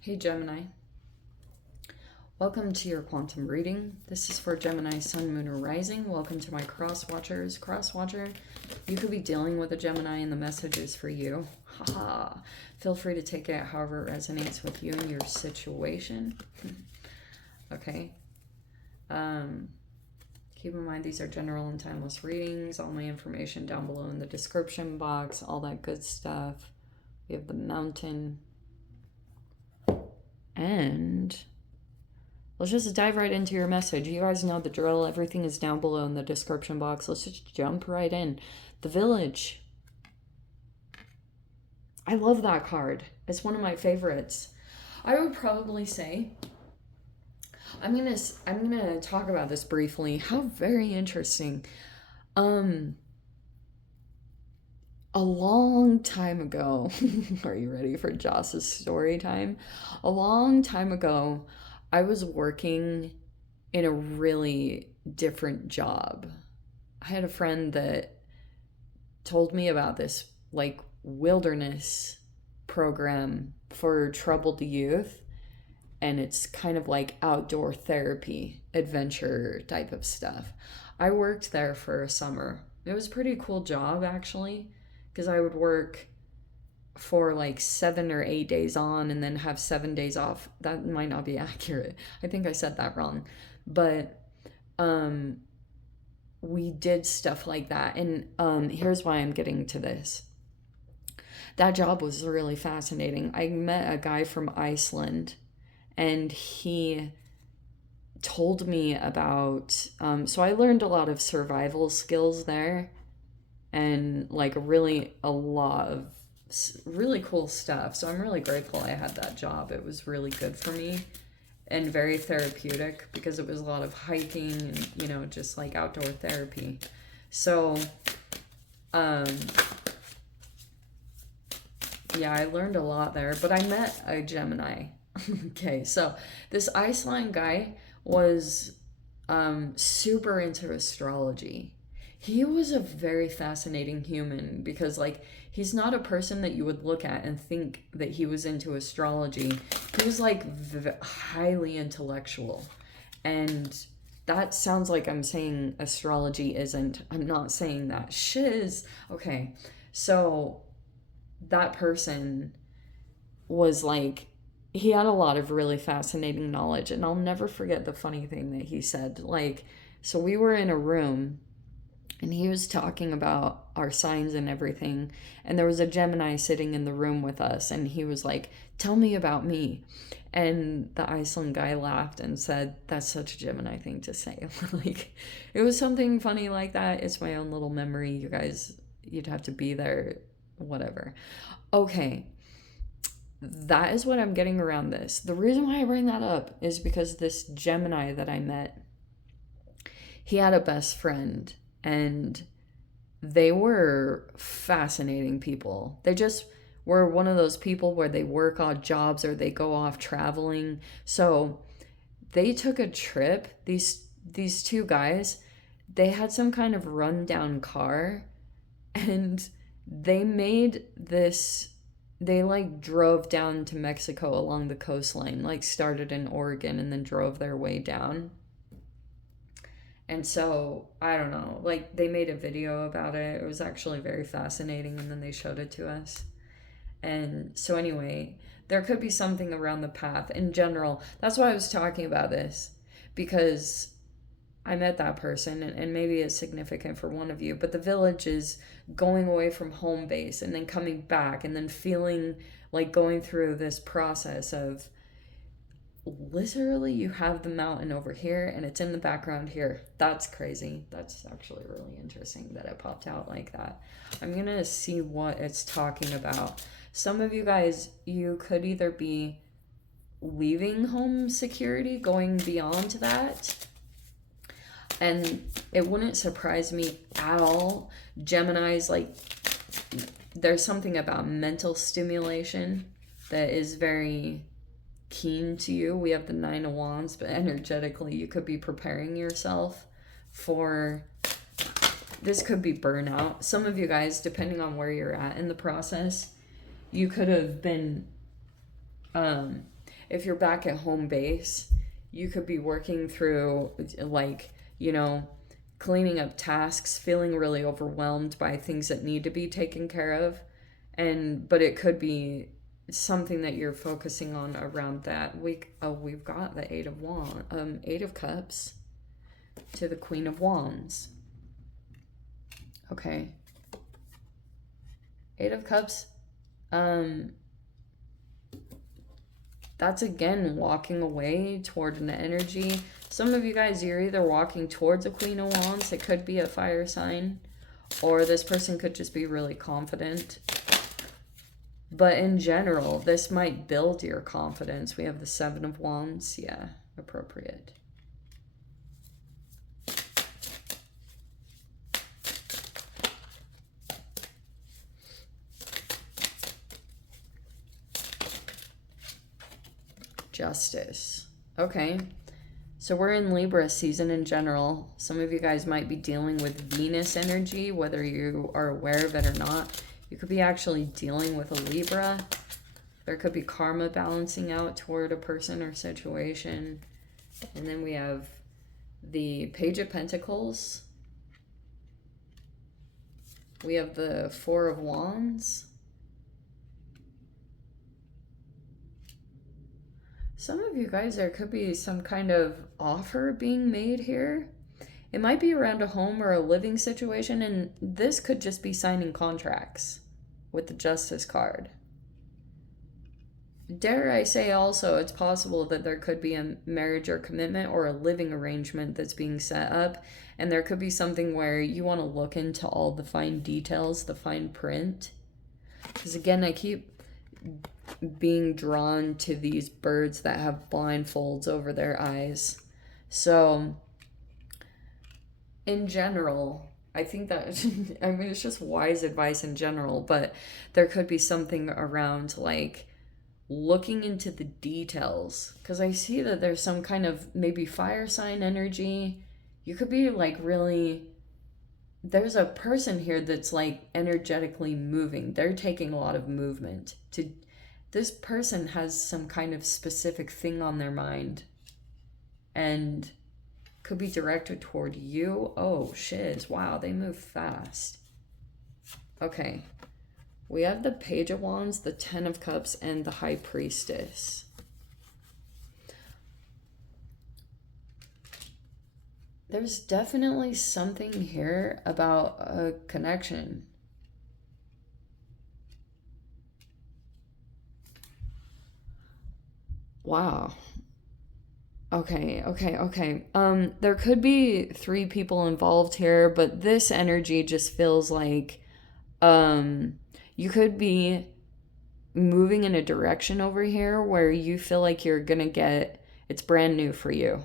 Hey Gemini, welcome to your quantum reading. This is for Gemini, Sun, Moon, or Rising. Welcome to my cross watchers. Cross watcher, you could be dealing with a Gemini and the message is for you. Haha. Feel free to take it however it resonates with you and your situation. Okay. Keep in mind these are general and timeless readings. All my information down below in the description box, all that good stuff. We have the mountain. And let's just dive right into your message. You guys know the drill. Everything is down below in the description box. Let's just jump right in. The Village. I love that card. It's one of my favorites. I would probably say, I'm gonna talk about this briefly. How very interesting. A long time ago, are you ready for Joss's story time? A long time ago, I was working in a really different job. I had a friend that told me about this like wilderness program for troubled youth, and it's kind of like outdoor therapy, adventure type of stuff. I worked there for a summer. It was a pretty cool job actually, because I would work for like 7 or 8 days on and then have 7 days off. That might not be accurate. I think I said that wrong. But we did stuff like that. And here's why I'm getting to this. That job was really fascinating. I met a guy from Iceland and he told me about, so I learned a lot of survival skills there and like a lot of really cool stuff. So I'm really grateful I had that job. It was really good for me and very therapeutic because it was a lot of hiking and, just like outdoor therapy. So, yeah, I learned a lot there, but I met a Gemini. Okay, so this Iceland guy was super into astrology. He was a very fascinating human because like he's not a person that you would look at and think that he was into astrology. He was like highly intellectual, and that sounds like I'm saying astrology isn't. I'm not saying that. Shiz. Okay, so that person was like, he had a lot of really fascinating knowledge, and I'll never forget the funny thing that he said. Like, so we were in a room and he was talking about our signs and everything, and there was a Gemini sitting in the room with us, and he was like, tell me about me. And the Iceland guy laughed and said, that's such a Gemini thing to say. Like, it was something funny like that. It's my own little memory. You guys, you'd have to be there, whatever. Okay, that is what I'm getting around this. The reason why I bring that up is because this Gemini that I met, he had a best friend, and they were fascinating people. They just were one of those people where they work odd jobs or they go off traveling. So they took a trip. These two guys, they had some kind of rundown car, and they made this, they like drove down to Mexico along the coastline, like started in Oregon and then drove their way down. And so, I don't know, like they made a video about it. It was actually very fascinating, and then they showed it to us. And so, anyway, there could be something around the path in general. That's why I was talking about this, because I met that person, and maybe it's significant for one of you, but the Village is going away from home base and then coming back and then feeling like going through this process of literally you have the mountain over here and it's in the background here. That's crazy. That's actually really interesting that it popped out like that. I'm gonna see what it's talking about. Some of you guys, you could either be leaving home security, going beyond that, and it wouldn't surprise me at all. Gemini's, like, there's something about mental stimulation that is very keen to you. We have the Nine of Wands, but energetically you could be preparing yourself for, this could be burnout. Some of you guys, depending on where you're at in the process, you could have been if you're back at home base, you could be working through, like, you know, cleaning up tasks, feeling really overwhelmed by things that need to be taken care of. But it could be something that you're focusing on around that. We've got the Eight of Cups to the Queen of Wands. Okay. Eight of Cups. That's again walking away toward an energy. Some of you guys, you're either walking towards a Queen of Wands. It could be a fire sign, or this person could just be really confident. But in general, this might build your confidence. We have the Seven of Wands. Yeah, appropriate. Justice. Okay. So we're in Libra season in general. Some of you guys might be dealing with Venus energy, whether you are aware of it or not. You could be actually dealing with a Libra. There could be karma balancing out toward a person or situation. And then we have the Page of Pentacles. We have the Four of Wands. Some of you guys, there could be some kind of offer being made here. It might be around a home or a living situation, and this could just be signing contracts with the Justice card. Dare I say also, it's possible that there could be a marriage or commitment or a living arrangement that's being set up, and there could be something where you want to look into all the fine details, the fine print. Because again, I keep being drawn to these birds that have blindfolds over their eyes. So in general, I think that I mean, it's just wise advice in general, but there could be something around like looking into the details, because I see that there's some kind of maybe fire sign energy. You could be like really, there's a person here that's like energetically moving. They're taking a lot of movement to. This person has some kind of specific thing on their mind and could be directed toward you. Oh, shiz. Wow, they move fast. Okay. We have the Page of Wands, the Ten of Cups, and the High Priestess. There's definitely something here about a connection. Wow. Okay. There could be 3 people involved here, but this energy just feels like you could be moving in a direction over here where you feel like you're gonna get, it's brand new for you,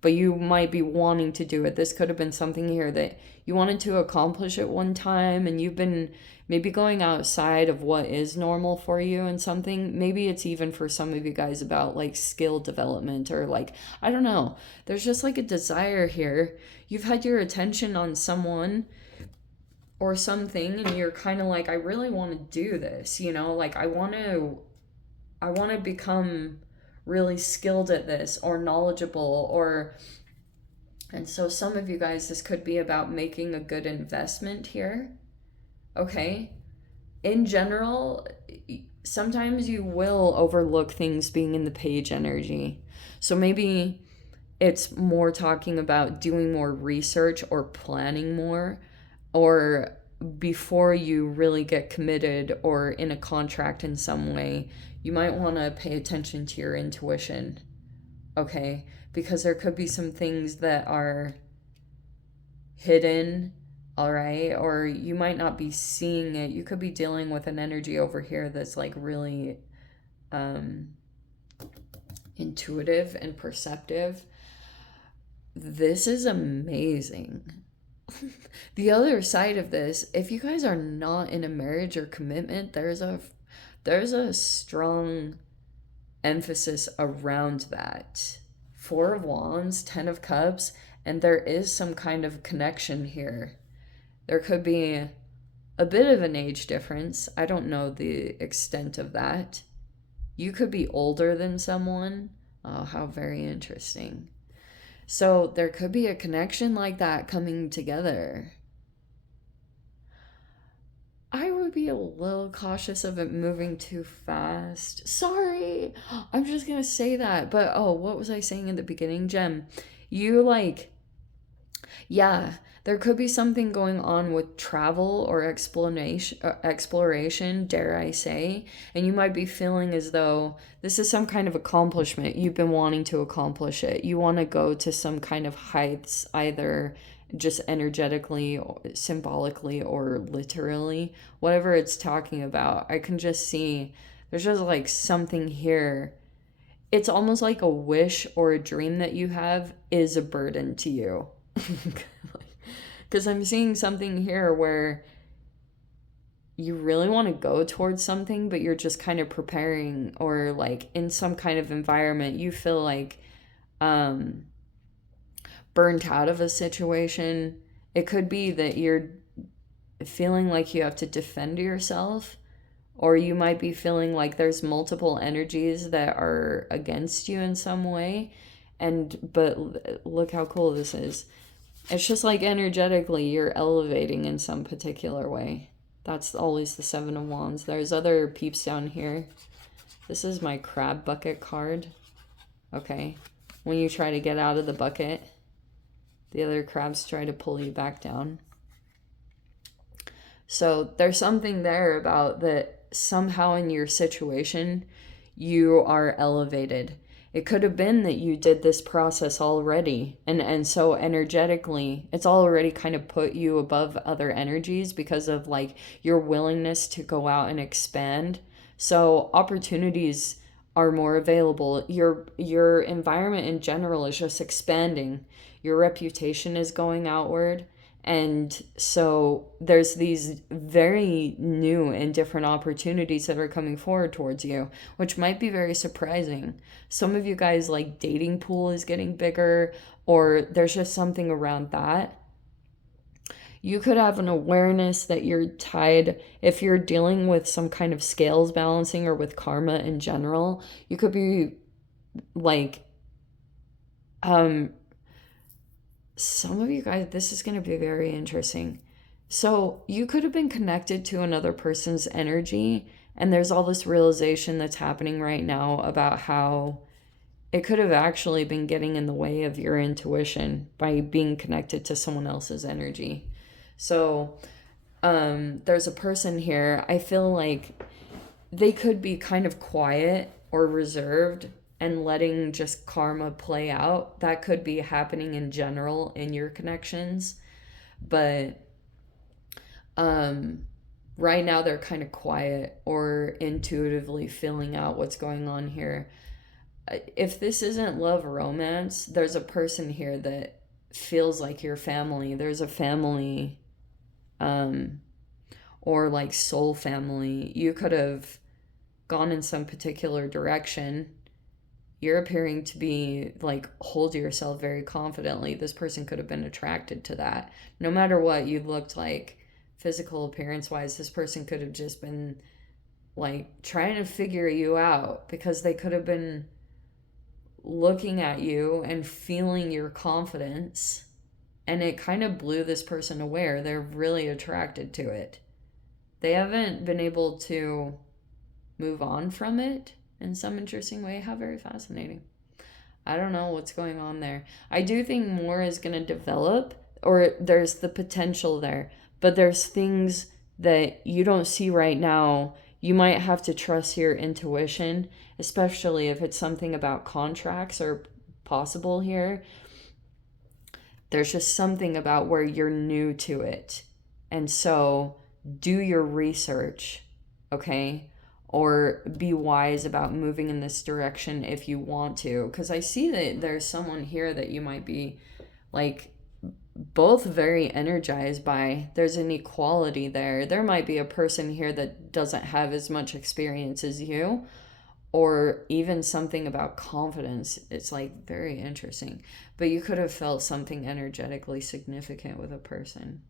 but you might be wanting to do it. This could have been something here that you wanted to accomplish at one time, and you've been maybe going outside of what is normal for you and something. Maybe it's even for some of you guys about like skill development or like, I don't know. There's just like a desire here. You've had your attention on someone or something, and you're kind of like, I really want to do this, you know, like I want to become really skilled at this or knowledgeable, or, and so some of you guys, this could be about making a good investment here. Okay. In general, sometimes you will overlook things being in the Page energy. So maybe it's more talking about doing more research or planning more, or before you really get committed or in a contract in some way, you might want to pay attention to your intuition. Okay. Because there could be some things that are hidden. All right. Or you might not be seeing it. You could be dealing with an energy over here that's like really intuitive and perceptive. This is amazing. The other side of this, if you guys are not in a marriage or commitment, there's a strong emphasis around that. Four of Wands, Ten of Cups, and there is some kind of connection here. There could be a bit of an age difference. I don't know the extent of that. You could be older than someone. Oh, how very interesting. So there could be a connection like that coming together. I would be a little cautious of it moving too fast. Sorry, I'm just gonna say that. But oh, what was I saying in the beginning, Jem? You like, yeah, there could be something going on with travel or exploration, dare I say, and you might be feeling as though this is some kind of accomplishment. You've been wanting to accomplish it. You want to go to some kind of heights, either just energetically, or symbolically, or literally, whatever it's talking about. I can just see there's just like something here. It's almost like a wish or a dream that you have is a burden to you. Because I'm seeing something here where you really want to go towards something, but you're just kind of preparing, or like in some kind of environment, you feel like um, burnt out of a situation. It could be that you're feeling like you have to defend yourself, or you might be feeling like there's multiple energies that are against you in some way. And but look how cool this is. It's just like energetically you're elevating in some particular way. That's always the Seven of Wands. There's other peeps down here. This is my crab bucket card. Okay. When you try to get out of the bucket, the other crabs try to pull you back down. So there's something there about that somehow in your situation, you are elevated. It could have been that you did this process already. And so energetically, it's already kind of put you above other energies because of like your willingness to go out and expand. So opportunities are more available. Your environment in general is just expanding. Your reputation is going outward. And so there's these very new and different opportunities that are coming forward towards you, which might be very surprising. Some of you guys, like, dating pool is getting bigger, or there's just something around that. You could have an awareness that you're tied. If you're dealing with some kind of scales balancing or with karma in general, you could be like, some of you guys, this is going to be very interesting. So you could have been connected to another person's energy, and there's all this realization that's happening right now about how it could have actually been getting in the way of your intuition by being connected to someone else's energy. So there's a person here. I feel like they could be kind of quiet or reserved and letting just karma play out. That could be happening in general in your connections. But right now they're kind of quiet or intuitively feeling out what's going on here. If this isn't love or romance, there's a person here that feels like your family. There's a family, or like soul family. You could have gone in some particular direction. You're appearing to be like, hold yourself very confidently. This person could have been attracted to that. No matter what you looked like, physical appearance wise, this person could have just been like trying to figure you out, because they could have been looking at you and feeling your confidence, and it kind of blew this person away. They're really attracted to it. They haven't been able to move on from it in some interesting way. How very fascinating. I don't know what's going on there. I do think more is going to develop, or there's the potential there, but there's things that you don't see right now. You might have to trust your intuition, especially if it's something about contracts or possible here. There's just something about where you're new to it. And so do your research, okay? Or be wise about moving in this direction if you want to. Because I see that there's someone here that you might be like both very energized by. There's an equality there. There might be a person here that doesn't have as much experience as you, or even something about confidence. It's like very interesting. But you could have felt something energetically significant with a person.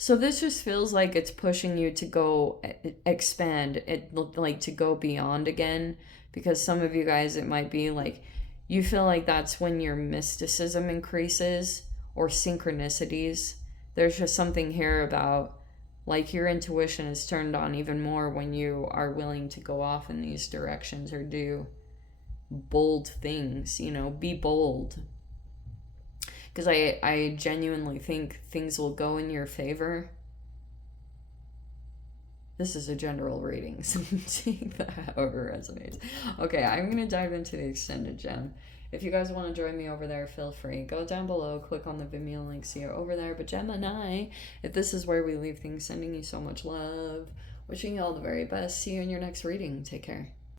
So this just feels like it's pushing you to go expand it, like to go beyond again, because some of you guys, it might be like you feel like that's when your mysticism increases, or synchronicities. There's just something here about like your intuition is turned on even more when you are willing to go off in these directions or do bold things, be bold. Because I genuinely think things will go in your favor. This is a general reading, so take that however resonates. Okay, I'm going to dive into the extended gem. If you guys want to join me over there, feel free. Go down below, click on the Vimeo link, see you over there. But Gemini, if this is where we leave things, sending you so much love. Wishing you all the very best. See you in your next reading. Take care.